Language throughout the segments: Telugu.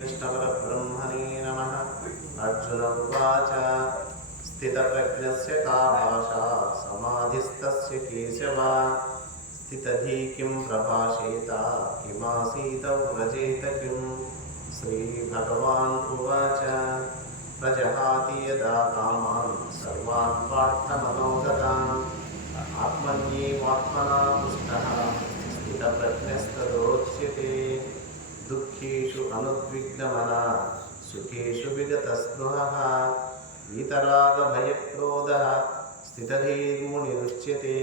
कृष्णपरब्रह्मणे नमः। अर्जुन उवाच स्थितप्रज्ञस्य का भाषा समाधिस्तस्य केशव स्थितधि किं प्रभाषेत किमासीत व्रजेत किम्। श्रीभगवान् उवाच प्रजहाति यदा कामान् सर्वान् पार्थमनोगतान् आत्मन्येवात्मना तुष्टः स्थितप्रज्ञस्तदोच्यते। दुःखेषु अनुद्विग्नमनः सुखेषु विगतस्पृहः वीतरागभयक्रोधः स्थितधीर्मुनिरुच्यते।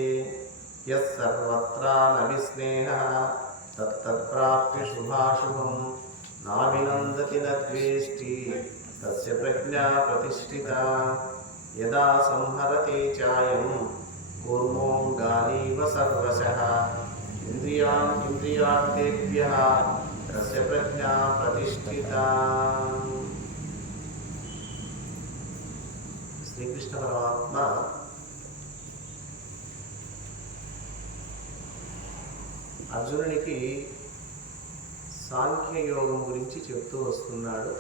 यः सर्वत्रानभिस्नेहः तत्तत्प्राप्य शुभाशुभम् नाभिनन्दति न द्वेष्टि तस्य प्रज्ञा प्रतिष्ठिता। यदा संहरते चायं कूर्मोऽङ्गानीव सर्वशः इन्द्रियार्थेभ्यः तस्य प्रज्ञा प्रतिष्ठिता। శ్రీకృష్ణ పరమాత్మ అర్జునునికి సాంఖ్యయోగం గురించి చెప్తూ వస్తున్నాడు.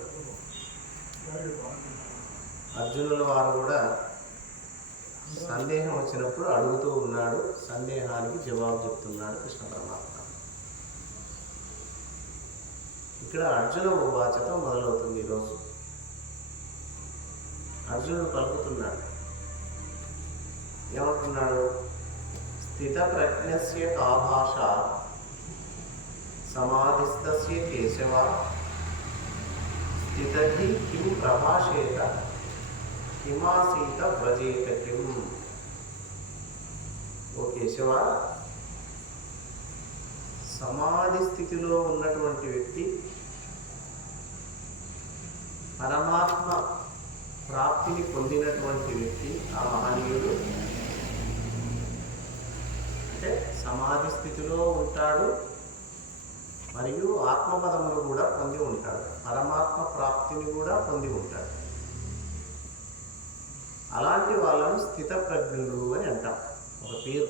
అర్జునుల వారు కూడా సందేహం వచ్చినప్పుడు అడుగుతూ ఉన్నాడు, సందేహానికి జవాబు చెప్తున్నాడు కృష్ణ పరమాత్మ. ఇక్కడ అర్జున ఉవాచతో మొదలవుతుంది ఈరోజు. అర్జునుడు పలుకుతున్నాడు, ఏమంటున్నాడు? స్థిత ప్రజ్ఞస్య కా భాష సమాధిస్తస్య కేశవ స్థితధి కిం ప్రభాషేత కిమాసీత వ్రజేత కిం. ఓ కేశవ, సమాధి స్థితిలో ఉన్నటువంటి వ్యక్తి పరమాత్మ ప్రాప్తిని పొందినటువంటి వ్యక్తి, ఆ మహనీయుడు అంటే సమాధి స్థితిలో ఉంటాడు మరియు ఆత్మపదమును కూడా పొంది ఉంటాడు, పరమాత్మ ప్రాప్తిని కూడా పొంది ఉంటాడు. అలాంటి వాళ్ళను స్థితప్రజ్ఞుడు అని అంటాం, ఒక పేరు.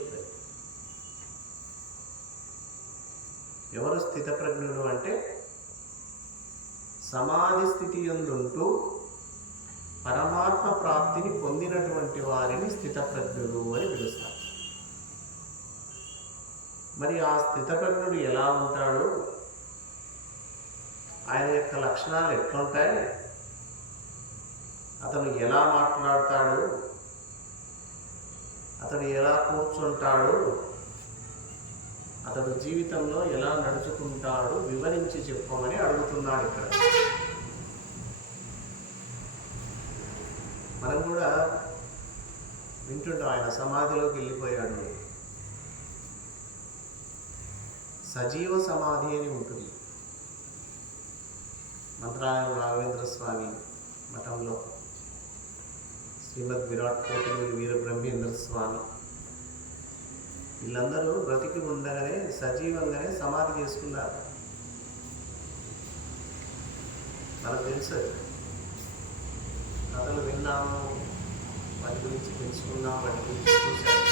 ఎవరు స్థితప్రజ్ఞుడు అంటే సమాధి స్థితి యందుంటూ పరమాత్మ ప్రాప్తిని పొందినటువంటి వారిని స్థితప్రజ్ఞుడు అని పిలుస్తారు. మరి ఆ స్థితప్రజ్ఞుడు ఎలా ఉంటాడు, ఆయన యొక్క లక్షణాలు ఎట్లుంటాయి, అతను ఎలా మాట్లాడతాడు, అతడు ఎలా కూర్చుంటాడు, అతడు జీవితంలో ఎలా నడుచుకుంటాడు వివరించి చెప్పమని అడుగుతున్నాడు. ఇక్కడ మనం కూడా వింటుంటాం, ఆయన సమాధిలోకి వెళ్ళిపోయాడు. సజీవ సమాధి అని ఉంటుంది. మంత్రాలయం రాఘవేంద్ర స్వామి మఠంలో శ్రీమద్ విరాట్ కోటిలూరి వీరబ్రహ్మేంద్ర స్వామి వీళ్ళందరూ బ్రతికి ఉండగానే సజీవంగానే సమాధి చేసుకున్నారు. మనకు తెలుసు, కథలు విన్నాము, వాటి గురించి తెలుసుకున్నాం, వాటి గురించి చూసాము.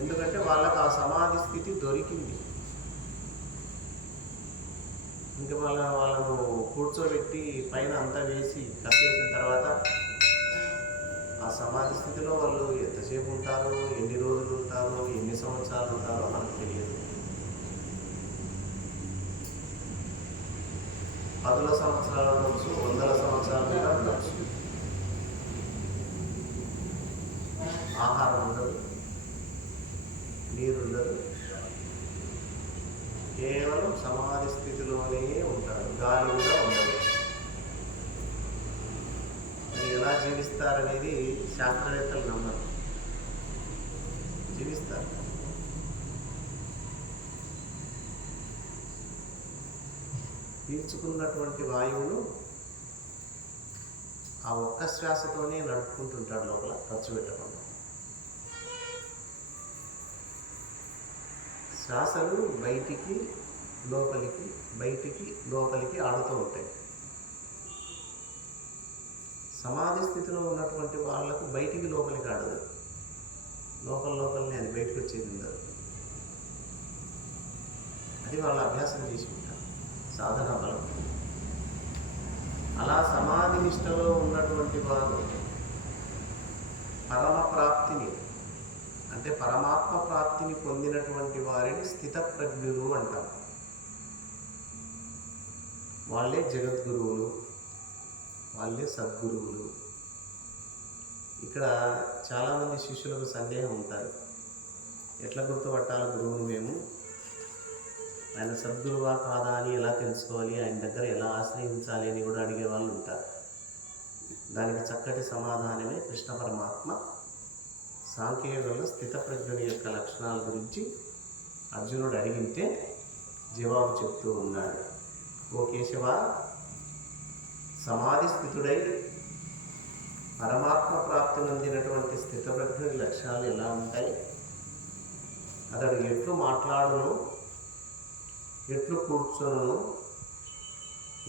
ఎందుకంటే వాళ్ళకు ఆ సమాధి స్థితి దొరికింది. ఇంకా వాళ్ళను కూర్చోబెట్టి పైన అంతా వేసి కట్టేసిన తర్వాత ఆ సమాధి స్థితిలో వాళ్ళు ఎంతసేపు ఉంటారో, ఎన్ని రోజులు ఉంటారో, ఎన్ని సంవత్సరాలు ఉంటారో మనకు తెలియదు. 10 సంవత్సరాలు ఉండొచ్చు, 100 సంవత్సరాలు కూడా ఉండొచ్చు. ఆహారం ఉండదు, నీరు ఉండదు, కేవలం సమాధి స్థితిలోనే ఉంటాడు. గాలి కూడా ఉండదు. ఎలా జీవిస్తారనేది శాస్త్రవేత్తలు నమ్మరు, జీవిస్తారు. పీల్చుకున్నటువంటి వాయువును ఆ ఒక్క శ్వాసతోనే నడుపుకుంటుంటాడు లోపల, ఖర్చు పెట్టకుండా. శ్వాసలు బయటికి లోపలికి, బయటికి లోపలికి ఆడుతూ ఉంటాయి. సమాధి స్థితిలో ఉన్నటువంటి వాళ్ళకు బయటికి లోపలికి ఆడదు, లోపలనే అది బయటకు వచ్చేది ఉండదు. అది వాళ్ళు అభ్యాసం చేసి ఉంటారు, సాధన బలం. అలా సమాధి నిష్టలో ఉన్నటువంటి వారు పరమ ప్రాప్తిని, అంటే పరమాత్మ ప్రాప్తిని పొందినటువంటి వారిని స్థితప్రజ్ఞులు అంటాం. వాళ్ళే జగద్గురువులు, వాళ్ళే సద్గురువులు. ఇక్కడ చాలామంది శిష్యులకు సందేహం ఉంటారు, ఎట్లా గుర్తుపట్టాలి గురువును మేము, ఆయన సద్గురువా కాదా అని ఎలా తెలుసుకోవాలి, ఆయన దగ్గర ఎలా ఆశ్రయించాలి అని కూడా అడిగే వాళ్ళు ఉంటారు. దానికి చక్కటి సమాధానమే కృష్ణ పరమాత్మ సాంఖ్యయోగంలో స్థితప్రజ్ఞుని యొక్క లక్షణాల గురించి అర్జునుడు అడిగితే జవాబు చెప్తూ ఉన్నాడు. ఓ కేశవ, సమాధి స్థితుడై పరమాత్మ ప్రాప్తి నొందినటువంటి స్థితప్రజ్ఞుని లక్షణాలు ఎలా ఉంటాయి, అతడు ఎట్లు మాట్లాడును, ఎట్లు కూర్చొను,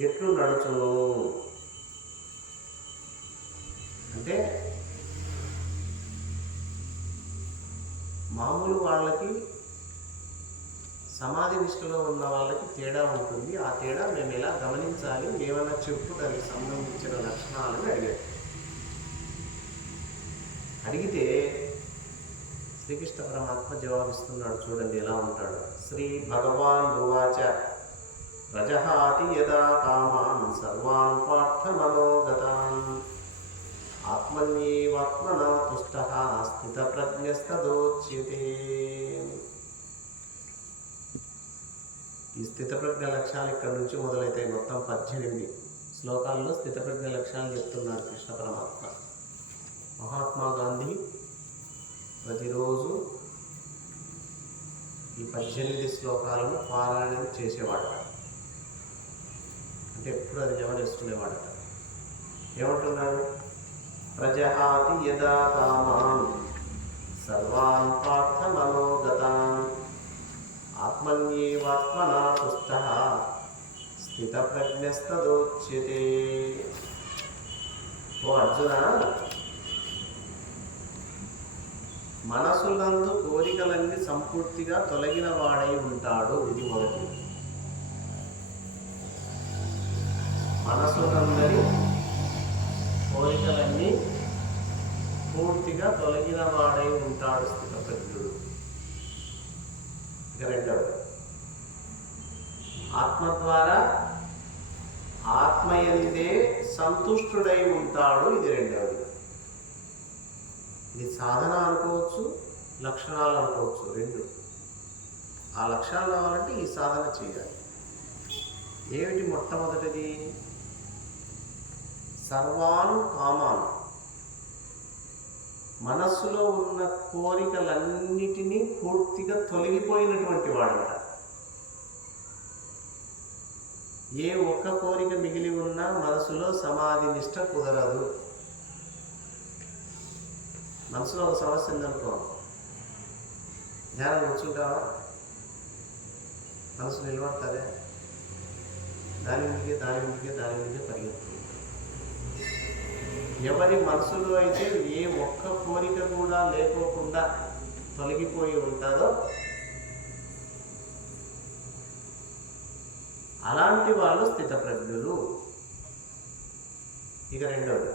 ఎట్లు నడుచును. అంటే మామూలు వాళ్ళకి సమాధి నిష్టలో ఉన్న వాళ్ళకి తేడా ఉంటుంది. ఆ తేడా మేము ఎలా గమనించాలి, ఏమన్నా చెప్పు దానికి సంబంధించిన లక్షణాలను అడిగితే శ్రీకృష్ణ పరమాత్మ జవాబిస్తున్నాడు. చూడండి ఎలా ఉంటాడు. శ్రీ భగవాన్ ఉవాచ రజహాతి యదా కామాన్ సర్వాన్ పార్థ మనోగతాన్ ఆత్మన్యేవాత్మనా తుష్టః స్థితప్రజ్ఞస్తదోచ్యతే. ఈ స్థితప్రజ్ఞ లక్ష్యాలు ఇక్కడ నుంచి మొదలవుతాయి. మొత్తం 18 శ్లోకాల్లో స్థితప్రజ్ఞ లక్ష్యాలు చెప్తున్నారు కృష్ణ పరమాత్మ. మహాత్మా గాంధీ ప్రతిరోజు ఈ 18 శ్లోకాలను పారాయణం చేసేవాడట. అంటే ఎప్పుడు అది గమనిస్తుండేవాడట. ఏమంటున్నాడు? ప్రజహాతి యదా కామాన్ సర్వాన్ పార్థ మనోగతాన్ ఆత్మన్యేవాత్మనా తుష్టః స్థితప్రజ్ఞస్తదోచ్యతే. ఓ అర్జున, మనసులందు కోరికలన్నీ సంపూర్తిగా తొలగిన వాడై ఉంటాడు. ఇది మొదటి. మనసులందరి కోరికలన్నీ పూర్తిగా తొలగిన వాడై ఉంటాడు స్థితప్రజ్ఞుడు. ఇక రెండవది, ఆత్మ ద్వారా ఆత్మయందే సంతుష్టుడై ఉంటాడు. ఇది రెండవది. ఇది సాధన అనుకోవచ్చు, లక్షణాలు అనుకోవచ్చు, రెండు. ఆ లక్షణాలు రావాలంటే ఈ సాధన చేయాలి. ఏమిటి మొట్టమొదటిది? సర్వాన్ కామాన్, మనస్సులో ఉన్న కోరికలన్నిటినీ పూర్తిగా తొలగిపోయినటువంటి వాడంట. ఏ ఒక్క కోరిక మిగిలి ఉన్నా మనసులో సమాధి నిష్ట కుదరదు. మనసులో ఒక సమస్య ఉందనుకో, ధ్యానం కూర్చుంటావా? మనసు నిలబడతారే, దాని మీదకే పరిగెత్తుంది. ఎవరి మనసులో అయితే ఏ ఒక్క కోరిక కూడా లేకోకుండా తొలగిపోయి ఉంటుందో అలాంటి వాళ్ళు స్థితప్రజ్ఞులు. ఇక రెండవది,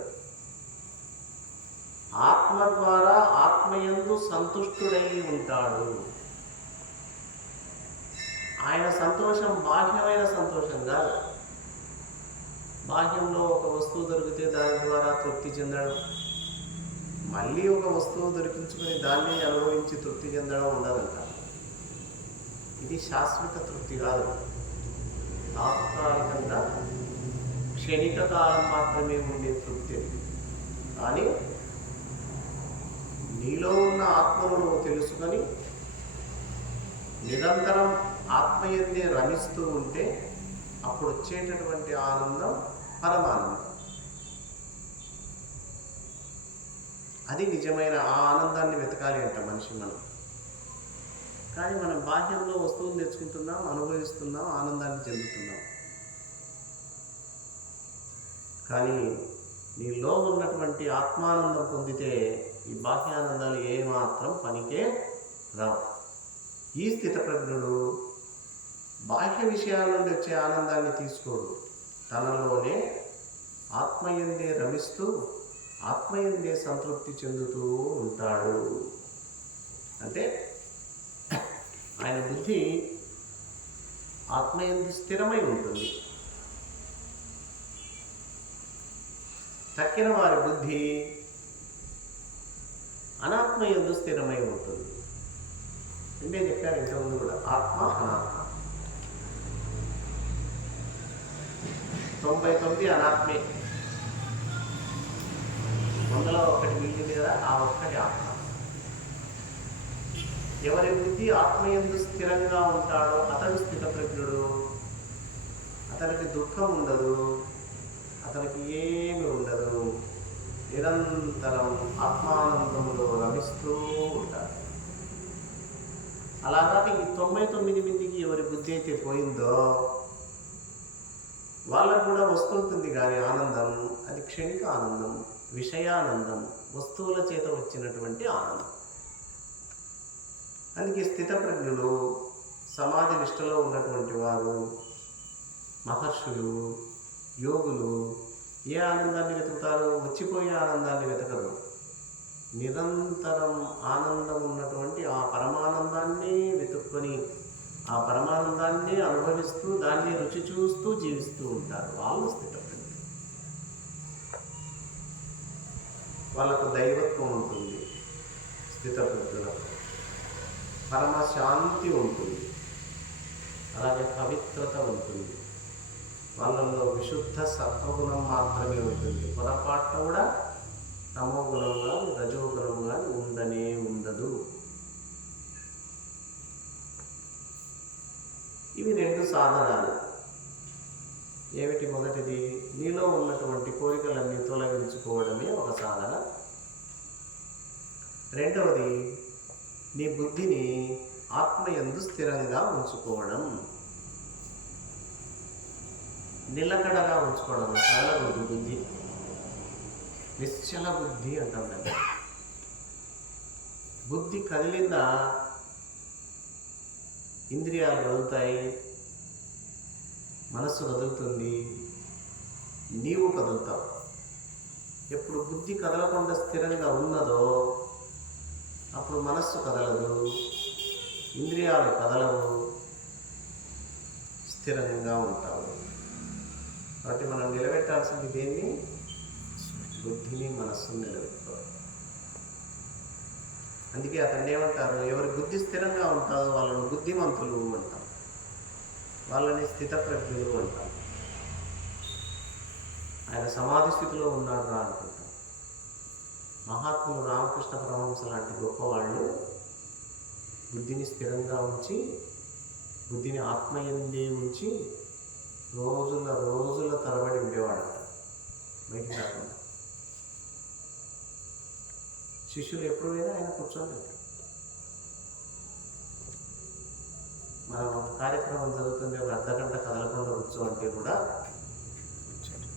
ఆత్మ ద్వారా ఆత్మయందు సంతుష్టుడై ఉంటాడు. ఆయన సంతోషం బాహ్యమైన సంతోషం కాదు. బాహ్యంలో ఒక వస్తువు దొరికితే దాని ద్వారా తృప్తి చెందడం, మళ్ళీ ఒక వస్తువు దొరికించుకొని దాన్ని అనుభవించి తృప్తి చెందడం ఉండదంట. ఇది శాశ్వత తృప్తి కాదు. తాత్కాలికంగా క్షణిక కాలం మాత్రమే ఉండే తృప్తి. కానీ నీలో ఉన్న ఆత్మను నువ్వు తెలుసుకొని నిరంతరం ఆత్మయందే రమిస్తూ ఉంటే అప్పుడు వచ్చేటటువంటి ఆనందం పరమానందం. అది నిజమైన ఆ ఆనందాన్ని వెతకాలి అంట మనిషి. కానీ మనం బాహ్యంలో వస్తువులు తెచ్చుకుంటున్నాం, అనుభవిస్తున్నాం, ఆనందాన్ని చెందుతున్నాం. కానీ నీలో ఉన్నటువంటి ఆత్మానందం పొందితే ఈ బాహ్యానందాలు ఏమాత్రం పనికే రావు. ఈ స్థితప్రజ్ఞుడు బాహ్య విషయాల నుండి వచ్చే ఆనందాన్ని తీసుకోడు. తనలోనే ఆత్మయందే రమిస్తూ ఆత్మయందే సంతృప్తి చెందుతూ ఉంటాడు. అంటే ఆయన బుద్ధి ఆత్మయందు స్థిరమై ఉంటుంది. తక్కిన వారి బుద్ధి అనాత్మయందు స్థిరమై ఉంటుంది. అంటే చెప్పారు ఇంతకుముందు కూడా, ఆత్మ అనాత్మ. 99 అనాత్మే, 100లో ఒక్కటి మిగిలింది కదా, ఆ ఒక్కటి ఆత్మ. ఎవరి బుద్ధి ఆత్మయందు స్థిరంగా ఉంటాడో అతడు స్థితప్రజ్ఞుడు. అతనికి దుఃఖం ఉండదు, అతనికి ఏమి ఉండదు. నిరంతరం ఆత్మానందములో రమిస్తూ ఉంటాడు. అలాగా ఈ 99 మందికి ఎవరి బుద్ధి అయితే పోయిందో వాళ్ళకు కూడా వస్తుంటుంది కానీ ఆనందం, అది క్షణిక ఆనందం, విషయానందం, వస్తువుల చేత వచ్చినటువంటి ఆనందం. అందుకే స్థితప్రజ్ఞులు, సమాధి నిష్టలో ఉన్నటువంటి వారు, మహర్షులు, యోగులు ఏ ఆనందాన్ని వెతుకుతారు? వచ్చిపోయే ఆనందాన్ని వెతకరు. నిరంతరం ఆనందం ఉన్నటువంటి ఆ పరమానందాన్ని వెతుక్కొని ఆ పరమానందాన్ని అనుభవిస్తూ దాన్ని రుచి చూస్తూ జీవిస్తూ ఉంటారు. వాళ్ళు స్థితప్రజ్ఞులు. వాళ్ళకు దైవత్వం ఉంటుంది. స్థితప్రజ్ఞులకు పరమశాంతి ఉంటుంది, అలాగే పవిత్రత ఉంటుంది. వాళ్ళల్లో విశుద్ధ సత్వగుణం మాత్రమే ఉంటుంది. పొరపాటున కూడా తమోగుణం కానీ రజోగుణం కానీ ఉండనే ఉండదు. ఇవి 2 సాధనాలు. ఏమిటి? మొదటిది, నీలో ఉన్నటువంటి కోరికలన్నీ తొలగించుకోవడమే ఒక సాధన. రెండవది, నీ బుద్ధిని ఆత్మయందు స్థిరంగా ఉంచుకోవడం, నిలకడగా ఉంచుకోవడం. కదలబుద్ధి బుద్ధి, నిశ్చల బుద్ధి అంటాం కదా. బుద్ధి కదిలిందా ఇంద్రియాలు కదులుతాయి, మనస్సు కదులుతుంది, నీవు కదులుతావు. ఎప్పుడు బుద్ధి కదలకుండా స్థిరంగా ఉన్నదో అప్పుడు మనస్సు కదలదు, ఇంద్రియాలు కదలవు, స్థిరంగా ఉంటావు. కాబట్టి మనం నిలబెట్టాల్సింది దేన్ని? బుద్ధిని, మనస్సును నిలబెట్టుకోవాలి. అందుకే అతన్ని ఏమంటారు? ఎవరి బుద్ధి స్థిరంగా ఉంటారో వాళ్ళని బుద్ధిమంతులు అంటాం, వాళ్ళని స్థితప్రజ్ఞులు అంటాం. ఆయన సమాధి స్థితిలో ఉన్నాడు రా అనుకుంటాం. మహాత్ములు రామకృష్ణ పరమహంస లాంటి గొప్పవాళ్ళు బుద్ధిని స్థిరంగా ఉంచి, బుద్ధిని ఆత్మయందే ఉంచి రోజుల తరబడి ఉండేవాడట, బయటికి రాకుండా. శిష్యులు ఎప్పుడు పోయినా ఆయన కూర్చోలేదు. మనం ఒక కార్యక్రమం జరుగుతుంది, ఒక అర్ధగంట కదలకుండా కూర్చోంటే కూడా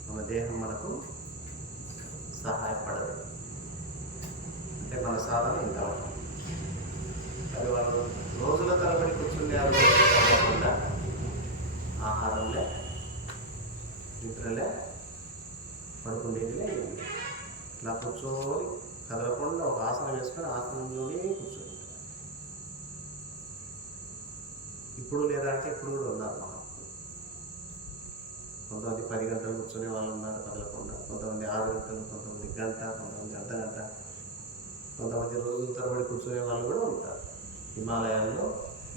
మన దేహం మనకు సహాయపడదు. అంటే మన సాధన ఇంకా ఉంటుంది. అది వాళ్ళు రోజుల తరబడి కూర్చుండేవారు కాకుండా ఆహారంలే, నిద్రలే, పడుకుండేదిలే, ఇలా కూర్చొని కదలకుండా ఒక ఆసనం వేసుకొని ఆసనంలోనే కూర్చొని. ఇప్పుడు లేదా అంటే ఇప్పుడు కూడా ఉన్నారు మహాత్ములు. కొంతమంది 10 గంటలు కూర్చునే వాళ్ళు ఉన్నారు కదలకుండా, కొంతమంది 6 గంటలు, కొంతమంది గంట, కొంతమంది అర్ధగంట, కొంతమంది రోజుల తరబడి కూర్చునే వాళ్ళు కూడా ఉంటారు. హిమాలయాల్లో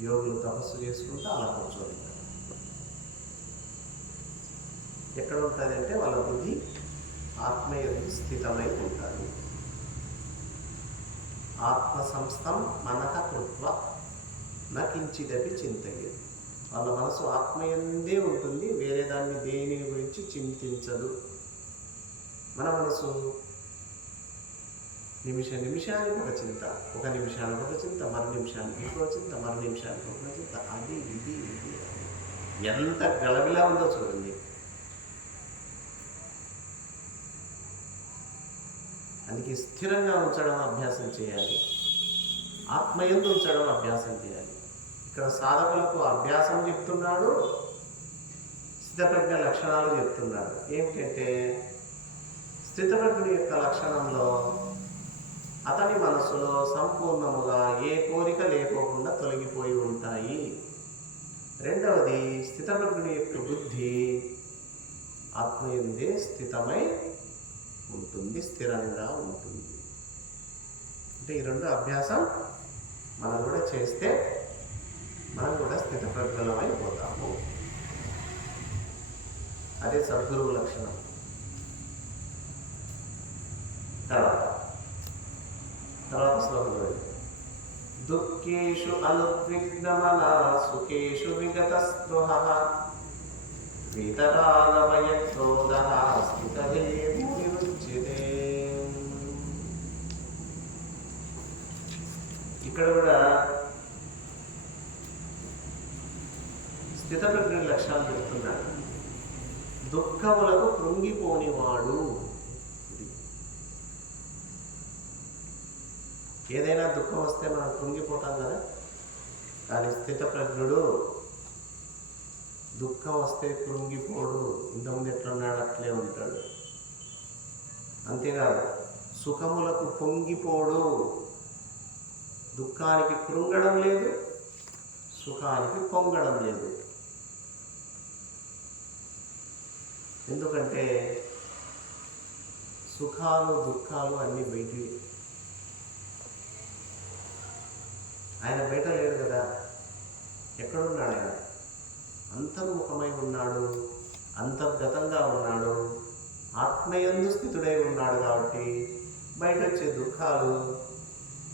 యోగులు తపస్సు చేసుకుంటూ అలా కూర్చొని ఉంటారు. ఎక్కడ ఉంటుంది అంటే వాళ్ళ బుద్ధి ఆత్మయందు స్థితమై ఉంటుంది. ఆత్మ సంస్థం మనః కృత్వ నకించిదపి చింతయ్యేది. వాళ్ళ మనసు ఆత్మయందే ఉంటుంది, వేరే దాన్ని దేని గురించి చింతించదు. మన మనసు నిమిషానికి ఒక చింత, ఒక నిమిషానికి ఒక చింత, మరు నిమిషానికి ఇంకో చింత, మరు నిమిషానికి ఒక చింత, అది ఇది ఇది ఎంత గలబిలా ఉందో చూడండి. అందుకే స్థిరంగా ఉంచడం అభ్యాసం చేయాలి, ఆత్మయందు ఉంచడం అభ్యాసం చేయాలి. ఇక్కడ సాధకులకు అభ్యాసం చెప్తున్నాడు, స్థితప్రజ్ఞ లక్షణాలు చెప్తున్నాడు. ఏమిటంటే స్థితప్రజ్ఞుడి యొక్క లక్షణంలో అతని మనసులో సంపూర్ణముగా ఏ కోరిక లేకోకుండా తొలగిపోయి ఉంటాయి. రెండవది, స్థితప్రజ్ఞుడి యొక్క బుద్ధి ఆత్మయందే స్థితమై ఉంటుంది, స్థిరంగా ఉంటుంది. అంటే ఈ రెండు అభ్యాసం మనం కూడా చేస్తే మనం కూడా స్థితప్రజ్ఞలమైపోతాము. అదే సద్గురువు లక్షణం. తర్వాత శ్లోకం, దుఃఖేషు అనుద్విగ్నమనా సుఖేషు విగతస్పృహః వీతరాగభయక్రోధః స్థితధీర్మునిరుచ్యతే. ఇక్కడ కూడా స్థితప్రజ్ఞుడి లక్షణాలు చెప్తున్నాడు. దుఃఖములకు కృంగిపోనివాడు. ఏదైనా దుఃఖం వస్తే మనం కృంగిపోతాం కదా, కానీ స్థితప్రజ్ఞుడు దుఃఖం వస్తే కృంగిపోడు. ఇంతకుముందు ఎట్లున్నాడు అట్లే ఉంటాడు. అంతేకాదు, సుఖములకు పొంగిపోడు. దుఃఖానికి కృంగడం లేదు, సుఖానికి పొంగడం లేదు. ఎందుకంటే సుఖాలు దుఃఖాలు అన్నీ బయటివి. ఆయన బయట లేడు కదా, ఎక్కడున్నాడు ఆయన? అంతర్ముఖమై ఉన్నాడు, అంతర్గతంగా ఉన్నాడు, ఆత్మయందు స్థితుడై ఉన్నాడు. కాబట్టి బయట వచ్చే దుఃఖాలు,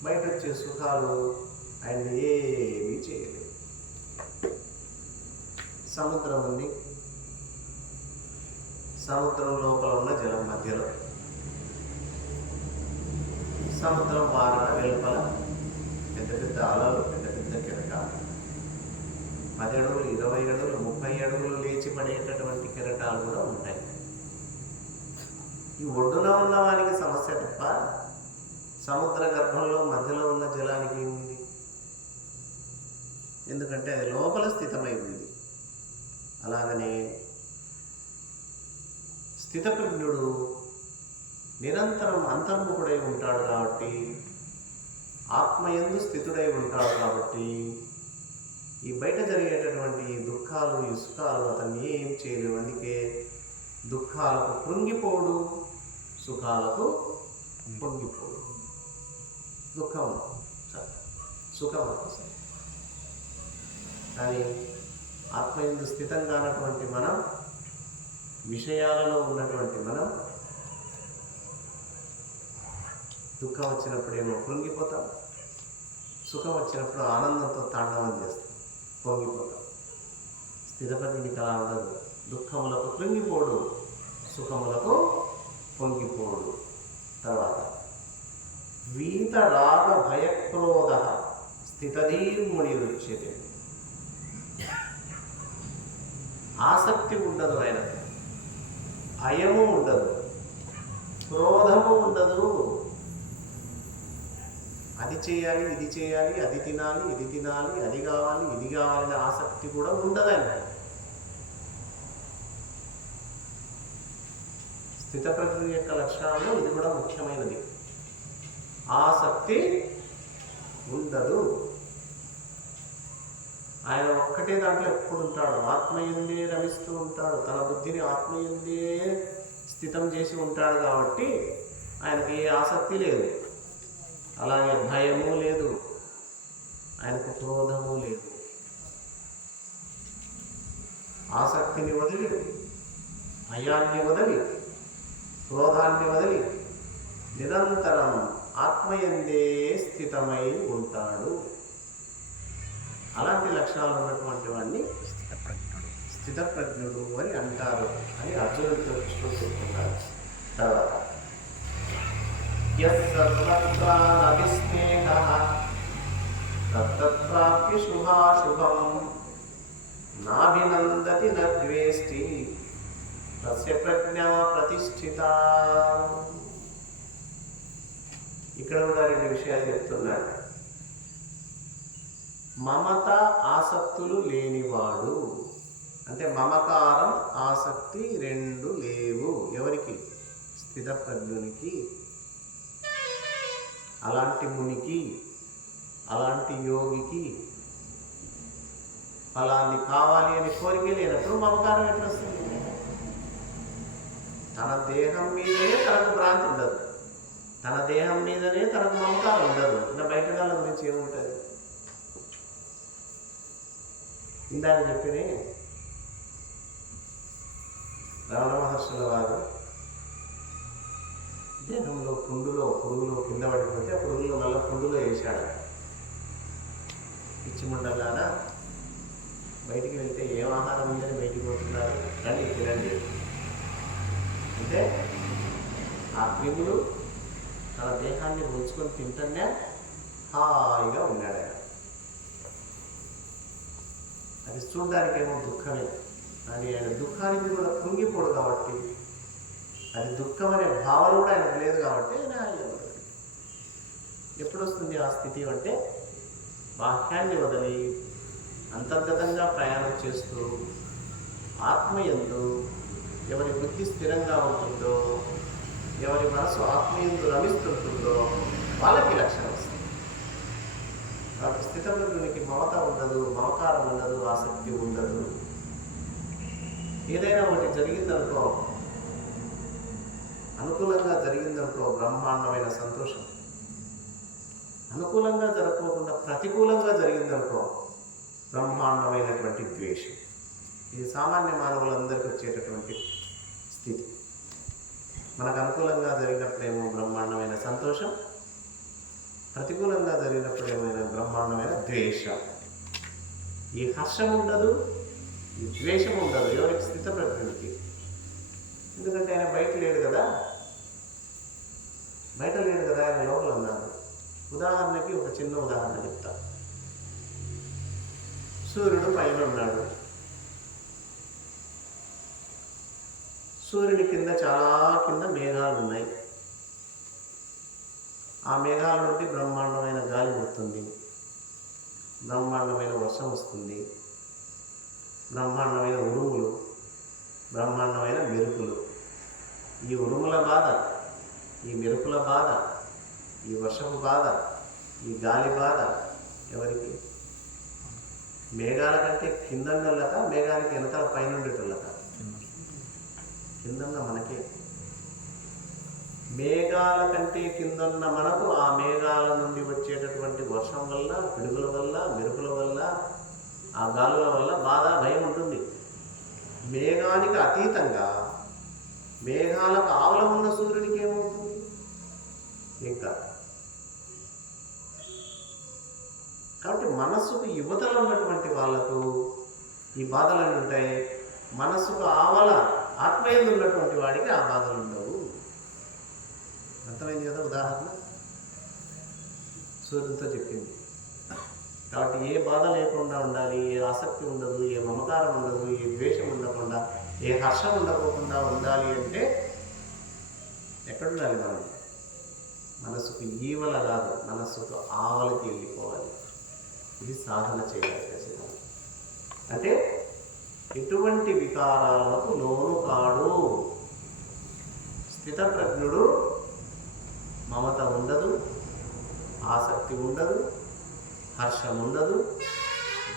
బయట వచ్చే సుఖాలు ఆయన ఏమీ చేయలేదు. సముద్రం ఉంది, సముద్రం లోపల ఉన్న జలం మధ్యలో, సముద్రం వారణ వెలుపల పెద్ద పెద్ద అలలు, పెద్ద పెద్ద కెరటాలు, 10 అడుగులు, 20 అడుగులు, 30 అడుగులు లేచి పడేటటువంటి కెరటాలు కూడా ఉంటాయి. ఈ ఒడ్డున ఉన్న వానికి సమస్య తప్ప సముద్ర గర్భంలో మధ్యలో ఉన్న జలానికి ఏముంది? ఎందుకంటే అది లోపల స్థితమై ఉంది. అలాగనే స్థితప్రజ్ఞుడు నిరంతరం అంతర్ముఖుడై ఉంటాడు కాబట్టి, ఆత్మయందు స్థితుడై ఉంటాడు కాబట్టి, ఈ బయట జరిగేటటువంటి దుఃఖాలు, ఈ సుఖాలు అతన్ని ఏం చేయలేవు. అందుకే దుఃఖాలకు కృంగిపోడు, సుఖాలకు పొంగిపోడు. దుఃఖం సుఖం సరే, కానీ ఆత్మయందు స్థితంగా ఉన్నటువంటి మనం, విషయాలలో ఉన్నటువంటి మనం దుఃఖం వచ్చినప్పుడేమో కృంగిపోతాం, సుఖం వచ్చినప్పుడు ఆనందంతో తాండవం చేస్తాం, పొంగిపోతాం. స్థితప్రజ్ఞుడికి అలా ఉండదు. దుఃఖములకు కృంగిపోడు, సుఖములకు పొంగిపోడు. తర్వాత వీతరాగ భయక్రోధ స్థితధీర్మునిరుచ్యతే. ఆసక్తి ఉండదు ఆయనకు, భయము ఉండదు, క్రోధము ఉండదు. అది చేయాలి, ఇది చేయాలి, అది తినాలి, ఇది తినాలి, అది కావాలి, ఇది కావాలనే ఆసక్తి కూడా ఉండదు ఆయన. స్థితప్రజ్ఞ యొక్క లక్షణాల్లో ఇది కూడా ముఖ్యమైనది. ఆసక్తి ఉండదు. ఆయన ఒక్కటే దాంట్లో ఎప్పుడు ఉంటాడు, ఆత్మయందే రమిస్తూ ఉంటాడు. తన బుద్ధిని ఆత్మయందే స్థితం చేసి ఉంటాడు కాబట్టి ఆయనకి ఏ ఆసక్తి లేదు, అలాగే భయము లేదు, ఆయనకు క్రోధము లేదు. ఆసక్తిని వదిలి, భయాన్ని వదిలి, క్రోధాన్ని వదిలి నిరంతరం ఆత్మయందే స్థితమై ఉంటాడు. అలాంటి లక్షణాలు ఉన్నటువంటి వాడిని స్థితప్రజ్ఞుడు అని అంటారు అని అర్జునుడితో కృష్ణుడు చెప్తున్నారు. తర్వాత తత్ప్రాప్య శుభాశుభం నాభినందతి నద్వేష్టి తస్య ప్రజ్ఞా ప్రతిష్ఠిత. ఇక్కడ కూడా 2 విషయాలు చెప్తున్నాడు. మమత ఆసక్తులు లేనివాడు. అంటే మమకారం ఆసక్తి రెండు లేవు ఎవరికి? స్థితప్రజ్ఞునికి. అలాంటి మునికి, అలాంటి యోగికి ఫలాన్ని కావాలి అని కోరిక లేనప్పుడు మమకారం ఎట్లా వస్తుంది? తన దేహం మీదనే తనకు భ్రాంతి ఉండదు, తన దేహం మీదనే తనకు మమకారం ఉండదు, ఇంకా బయట వాళ్ళ గురించి ఏముంటుంది? ఇందాక చెప్పిన రమణ మహర్షుల వారు దేహంలో పురుగులో కింద పడిపోతే ఆ పురుగులో మళ్ళీ పుండులో వేశాడు. పిచ్చి ముండలారా బయటికి వెళ్తే ఏం ఆహారం ఉందని బయటికి పోతున్నారు, రండి తినండి అంటే ఆ క్రిములు తన దేహాన్ని ఉంచుకొని తింటనే హాయిగా ఉన్నాడు ఆయన. అది చూడడానికి ఏమో దుఃఖమే, కానీ ఆయన దుఃఖానికి కూడా కుంగిపోడు కాబట్టి, అది దుఃఖం అనే భావన కూడా ఆయనకు లేదు కాబట్టి ఆయన ఎప్పుడు వస్తుంది ఆ స్థితి అంటే బాహ్యాన్ని వదిలి అంతర్గతంగా ప్రయాణం చేస్తూ ఆత్మయందు ఎవరి బుద్ధి స్థిరంగా ఉంటుందో, ఎవరి మనసు ఆత్మయందు రమిస్తుంటుందో వాళ్ళకి లక్షణం వస్తుంది. కాబట్టి స్థితప్రజ్ఞునికి మమత ఉండదు, మమకారం ఉండదు, ఆసక్తి ఉండదు. ఏదైనా ఒకటి జరిగిందనుకో, అనుకూలంగా జరిగిందనుకో బ్రహ్మాండమైన సంతోషం, అనుకూలంగా జరగకుండా ప్రతికూలంగా జరిగిందనుకో బ్రహ్మాండమైనటువంటి ద్వేషం. ఇది సామాన్య మానవులందరికీ వచ్చేటటువంటి స్థితి. మనకు అనుకూలంగా జరిగినప్పుడేమో బ్రహ్మాండమైన సంతోషం, ప్రతికూలంగా జరిగినప్పుడేమైనా బ్రహ్మాండమైన ద్వేషం. ఈ హర్షం ఉండదు, ఈ ద్వేషం ఉండదు ఎవరికి? స్థితప్రజ్ఞుడికి. ఎందుకంటే ఆయన బయట లేడు కదా, ఆయన లోపల ఉన్నాడు. ఉదాహరణకి ఒక చిన్న ఉదాహరణ చెప్తా. సూర్యుడు పైన ఉన్నాడు, సూర్యుని కింద చాలా కింద మేఘాలు ఉన్నాయి. ఆ మేఘాల నుండి బ్రహ్మాండమైన గాలి వస్తుంది, బ్రహ్మాండమైన వర్షం వస్తుంది, బ్రహ్మాండమైన ఉరుములు, బ్రహ్మాండమైన మెరుపులు. ఈ ఉరుముల బాధ, ఈ మెరుపుల బాధ, ఈ వర్షపు బాధ, ఈ గాలి బాధ ఎవరికి? మేఘాల కంటే కిందన్నలక, మేఘానికి వెనకాల పైనుండేటోళ్ళక? కిందన్న మనకే. మేఘాల కంటే కిందన్న మనకు ఆ మేఘాల నుండి వచ్చేటటువంటి వర్షం వల్ల, పిడుగుల వల్ల, మెరుపుల వల్ల, ఆ గాలుల వల్ల బాధ, భయం ఉంటుంది. మేఘానికి అతీతంగా మేఘాలకు ఆవల ఉన్న సూర్యునికి ఏమవుతుంది? ఇంకా కాబట్టి మనస్సుకు యువతలో ఉన్నటువంటి వాళ్ళకు ఈ బాధలు ఉంటాయి, మనస్సుకు ఆవల ఆత్మయందు ఉన్నటువంటి వాడికి ఆ బాధలు ఉండవు. అర్థమైంది కదా ఉదాహరణ? సూర్యునితో చెప్పింది. కాబట్టి ఏ బాధ లేకుండా ఉండాలి, ఏ ఆసక్తి ఉండదు, ఏ మమకారం ఉండదు, ఏ ద్వేషం ఉండకుండా, ఏ హర్షం ఉండకుండా ఉండాలి అంటే ఎక్కడుండాలి మనం? మనసుకు ఈవల కాదు, మనస్సుకు ఆవలకి వెళ్ళిపోవాలి. ఇది సాధన చేయాలి. అంటే ఎటువంటి వికారాలకు లోను కాడు. స్థితప్రజ్ఞుడు మమత ఉండదు, ఆసక్తి ఉండదు, హర్షం ఉండదు,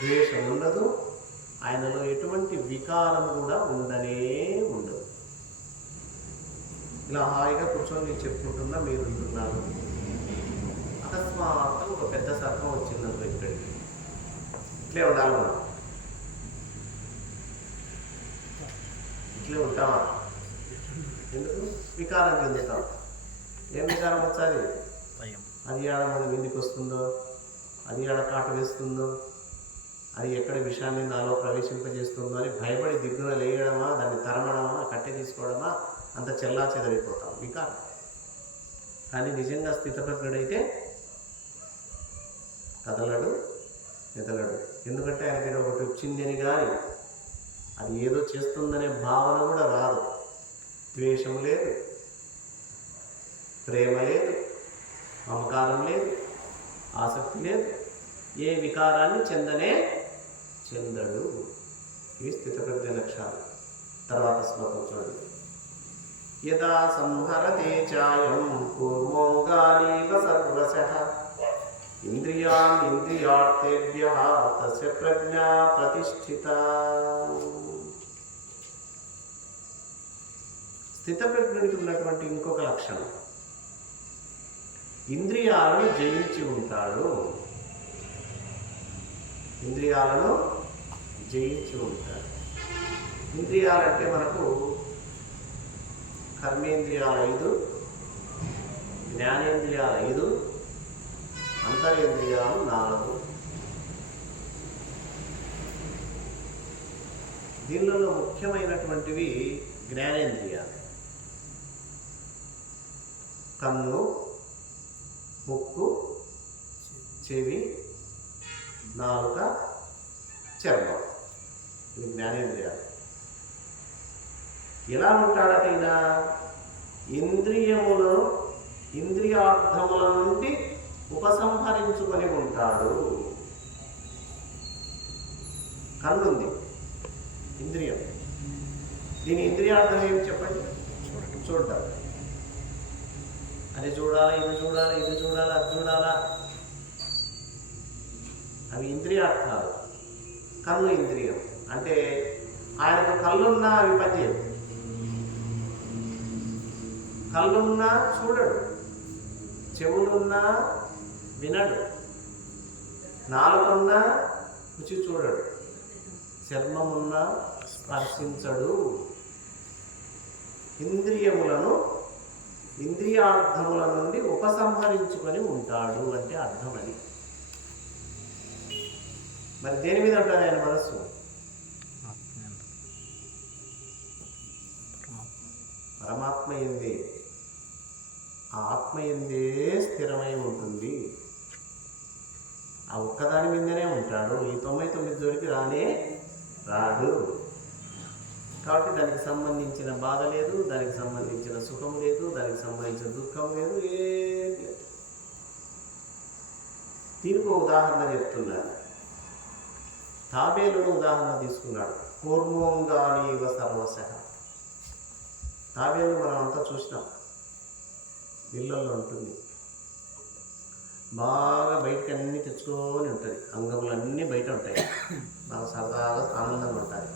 ద్వేషం ఉండదు, ఆయనలో ఎటువంటి వికారం కూడా ఉండనే ఉండదు. ఇలా హాయిగా కూర్చొని నేను చెప్పుకుంటున్నా, మీరు ఉంటున్నారు. అకస్మాత్తుగా ఒక పెద్ద సర్పం వచ్చిందనుకో ఇక్కడికి, ఇట్లే ఉండాలి మనం, ఇట్లే ఉంటామా? ఎందుకు? వికారం చెందుతాం. ఏం వికారం వచ్చాలి? అది ఆడ మన మీదికి వస్తుందో, అది ఆడ కాటు వేస్తుందో, అది ఎక్కడ విషయాన్ని నాలో ప్రవేశింపజేస్తుందో అని భయపడి దిగ్గున లేయడమా, దాన్ని తరమడమా, కట్టె తీసుకోవడమా, అంత చెల్లా చెదరైపోతాం. వికారం. కానీ నిజంగా స్థితప్రజ్ఞుడైతే కదలడు, ఎదలడు. ఎందుకంటే ఆయనకి ఒకటి వచ్చింది అని కానీ అది ఏదో చేస్తుందనే భావన కూడా రాదు. ద్వేషం లేదు, ప్రేమ లేదు, మమకారం లేదు, ఆసక్తి లేదు, ఏ వికారాన్ని చెందడు. ఇవి స్థితప్రజ్ఞ లక్షణాలు. తర్వాత శ్లోకం చూడండి. యదా సంహరతే చాయం కూర్మోంగానీవ సర్వశః ఇంద్రియాన్ ఇంద్రియార్థేభ్యః తస్య ప్రజ్ఞా ప్రతిష్ఠిత. స్థితప్రజ్ఞుడికి ఉన్నటువంటి ఇంకొక లక్షణం, ఇంద్రియాలను జయించి ఉంటాడు. ఇంద్రియాలను జయించి ఉంటాడు. ఇంద్రియాలంటే మనకు కర్మేంద్రియాలు 5, జ్ఞానేంద్రియాలు 5, అంతరేంద్రియాలు 4. దీనిలో ముఖ్యమైనటువంటివి జ్ఞానేంద్రియాలు. కన్ను, ముక్కు, చెవి, నాలుక, చర్మం. ఇది జ్ఞానేంద్రియాలు. ఎలా ఉంటాడటైనా ఇంద్రియార్థముల నుండి ఉపసంహరించుకొని ఉంటాడు. కన్నుంది, ఇంద్రియం. దీని ఇంద్రియార్థం ఏమి చెప్పండి? చూడటం. అది చూడాలా, ఇది చూడాలా, ఇది చూడాలా, అది చూడాలా, అవి ఇంద్రియార్థాలు. కన్ను ఇంద్రియం. అంటే ఆయనకు కళ్ళున్నా అవి పనిచేయవు. కళ్ళున్నా చూడడు, చెవులున్నా వినడు, నాలుగున్నా రుచి చూడడు, చర్మమున్నా స్పర్శించడు. ఇంద్రియములను ఇంద్రియార్థముల నుండి ఉపసంహరించుకొని ఉంటాడు అంటే అర్థం అది. మరి దేని మీద ఉంటుంది ఆయన మనస్సు? పరమాత్మ ఎందే. ఆ ఆత్మ ఎందే స్థిరమై ఉంటుంది. ఆ ఒక్కదాని మీదనే ఉంటాడు. ఈ 99 జోలికి రాడు. కాబట్టి దానికి సంబంధించిన బాధ లేదు, దానికి సంబంధించిన సుఖం లేదు, దానికి సంబంధించిన దుఃఖం లేదు, ఏం లేదు. దీనికి ఉదాహరణ చెప్తున్నాడు. తాబేలును ఉదాహరణ తీసుకున్నాడు. కూర్మోంగానీవ సర్వశః. తాబేలు మనం అంతా చూసినాం, ఇళ్ళల్లో ఉంటుంది. బాగా బయటకు అన్నీ తెచ్చుకొని ఉంటుంది. అంగములన్నీ బయట ఉంటాయి. బాగా సరదాగా ఆనందంగా ఉంటుంది.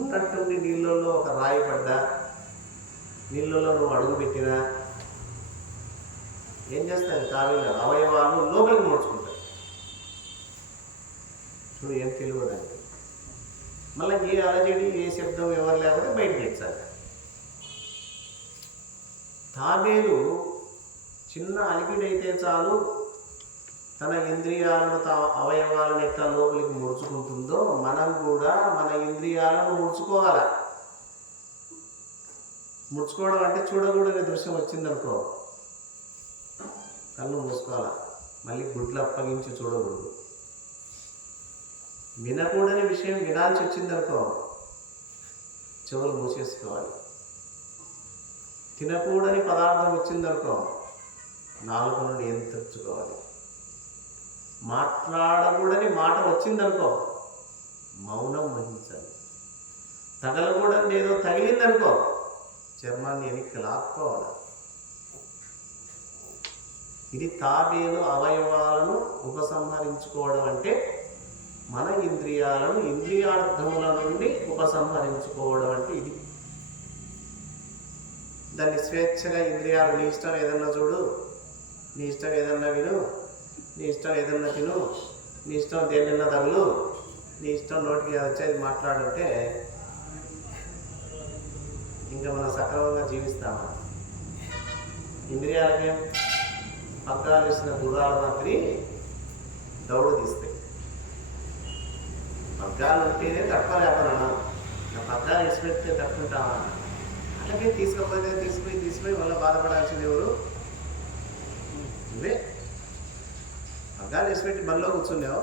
ఉన్నట్టుండి నీళ్ళల్లో ఒక రాయి పడ్డా, నీళ్ళల్లో నువ్వు అడుగు పెట్టినా ఏం చేస్తాయి? తాబేలు అవయవాలు లోపలికి ముడుచుకుంటాయి. చూడు ఏం తెలియదు దానికి. మళ్ళీ ఏ అలజడి, ఏ శబ్దం ఎవరు లేకపోతే బయటకు ఎచ్చాలి. తాబేలు చిన్న అలికిడైతే చాలు తన ఇంద్రియాలను, అవయవాలను ఎట్లా లోపలికి ముడుచుకుంటుందో మనం కూడా మన ఇంద్రియాలను ముడుచుకోవాలి. ముడుచుకోవడం అంటే చూడకూడని దృశ్యం వచ్చిందనుకో కళ్ళు మూసుకోవాలి. మళ్ళీ గుడ్లు అప్పగించి చూడకూడదు. వినకూడని విషయం వినాల్సి వచ్చిందనుకో చెవులు మూసేసుకోవాలి. తినకూడని పదార్థం వచ్చిందనుకో నాలుకను నియంత్రించుకోవాలి. మాట్లాడకూడని మాట వచ్చిందనుకో మౌనం వహించాలి. తగలకూడని ఏదో తగిలిందనుకో చర్మాన్ని వెనక్కి లాక్కోవాలి. ఇది తాబేలు అవయవాలను ఉపసంహరించుకోవడం అంటే మన ఇంద్రియాలను ఇంద్రియార్థముల నుండి ఉపసంహరించుకోవడం అంటే ఇది. దాన్ని స్వేచ్ఛగా ఇంద్రియాలు నీ ఇష్టం ఏదన్నా చూడు, నీ ఇష్టం ఏదన్నా విను, నీ ఇష్టం ఏదన్నా తిను, నీ ఇష్టం దేన్నన్నా తగులు, నీ ఇష్టం నోటికి వచ్చేది మాట్లాడుంటే ఇంకా మనం సక్రమంగా జీవిస్తామా? ఇంద్రియాలకేం పగ్గాలు ఇచ్చిన గుర్రాల మాదిరి దౌడు తీస్తాయి. పగ్గాలు ఉంటేనే తట్టుకోలేకపోయినా, నా పగ్గాలు ఇచ్చిపెడితే తట్టుకుంటామా? అట్లాగే తీసుకుపోయి మళ్ళీ బాధపడాల్సింది ఎవరు? నువ్వే. పగ్గాలు ఇచ్చిపెట్టి బండిలో కూర్చున్నావు,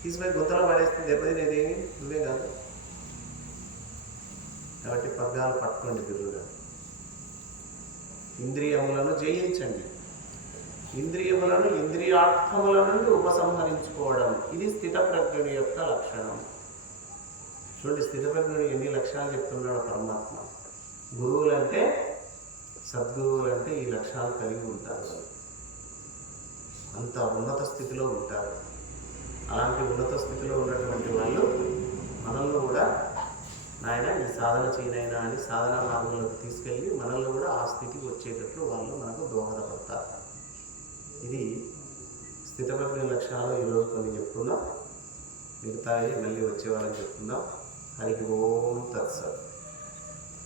తీసుకుపోయి గుంతలో పడేస్తే దెబ్బతినేదేమి నువ్వే కాదు. కాబట్టి పగ్గాలు పట్టుకోండి బిర్రుగా. ఇంద్రియములను జయించండి. ఇంద్రియములను ఇంద్రియార్థముల నుండి ఉపసంహరించుకోవడం, ఇది స్థితప్రజ్ఞుడి యొక్క లక్షణం. చూడండి, స్థితప్రజ్ఞుడు ఎన్ని లక్షణాలు చెప్తున్నాడు పరమాత్మ. గురువులంటే, సద్గురువులంటే ఈ లక్షణాలు కలిగి ఉంటారు. అంత ఉన్నత స్థితిలో ఉంటారు. అలాంటి ఉన్నత స్థితిలో ఉన్నటువంటి వాళ్ళు మనల్ని కూడా నాయన ఈ సాధన చేయనైనా అని సాధనా మార్గంలోకి తీసుకెళ్ళి మనల్ని కూడా ఆ స్థితికి వచ్చేటట్లు వాళ్ళు మనకు దోహదపడతారు. ఇది స్థితప్రజ్ఞ లక్షణాలు ఈరోజు కొన్ని చెప్పుకుందాం. మిగతాయి మళ్ళీ వచ్చే వాళ్ళని చెప్పుకుందాం. హరి ఓం తత్సత్.